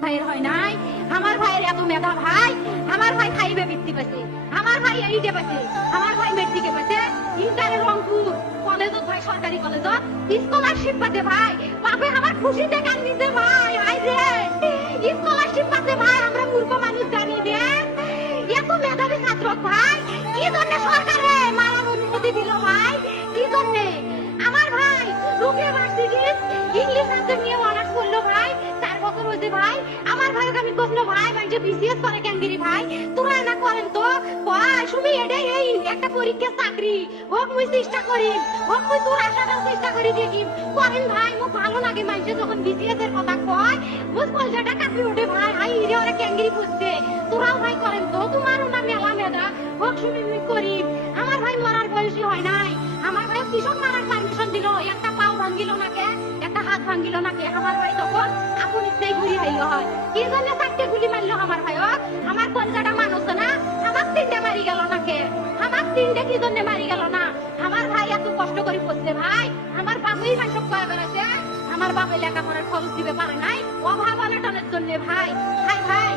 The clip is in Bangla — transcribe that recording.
ভাইয়ের হয় নাই, আমার ভাইয়ের এত মেধা ভাই, আমার ভাই খাইবে বৃত্তি পেছে, আমার ভাই এইটে পেছে, আমার ভাই মেট্রিকে পেছে, ইন্টারে রংপুর কলেজ ভাই সরকারি কলেজ স্কলারশিপ পাতে ভাই, বাপে আমার খুশিতে কান্দিছে ভাই, ভাই রে স্কলারশিপ পাতে ভাই, আমরা মূর্খ মানুষ জানি রে এত মেধাবী ছাত্র ভাই, কি জন্য সরকারে মারার অনুমতি দিল ভাই, কি জন্য আমার ভাই রুকে ভার্সিটি ইংলিশ সাবজেক্ট নিয়ে অনার্স করলো ভাই, 4 বছর হয়েছে ভাই, আমার ভাইকে আমি কখনো ভাই মানে বিসিএস করে ক্যাঙ্গিরি ভাই, তোরা না করেন তো ভাই শুনি এটাই এই একটা পরীক্ষা চাকরি হোক মুই চেষ্টা করি, হোক মুই তোর আশাটাও চেষ্টা করি দেখি করেন ভাই, মোক ভালো লাগে মানুষে যখন বিসিএস এর কথা কয়, বুঝ কলজাটা কাঁপি ওঠে ভাই, হাই ইরে ওরা ক্যাঙ্গিরি খুঁজছে, তোরাও ভাই করেন তো, তোমারও না মেলা মেধা, হোক শুনি মুই করি, আমার ভাই মরার বয়সী হয় নাই, আমার ভাই কৃষক মারার পারমিশন দিল, একটা পাও ভাঙ্গিল নাকে, একটা হাত ভাঙ্গিল নাকে, আমার ভাই তখন আপন ইচ্ছাই ঘুরি হাইলো হয়, কি জন্য 4টে গুলি মারলো আমার ভাই, আমার কলজাটা মানুষ না, আমার 3টে মারি গেল নাকে, আমার 3টে কি জন্য মারি গেল না, আমার ভাই এত কষ্ট করে পড়ছে ভাই, আমার বাবুই ভাই সব করে বেড়াচ্ছে, আমার বাবা লেখাপড়ার খরচ দিতে পারে নাই, অভাব অনটনের জন্য ভাই, ভাই ভাই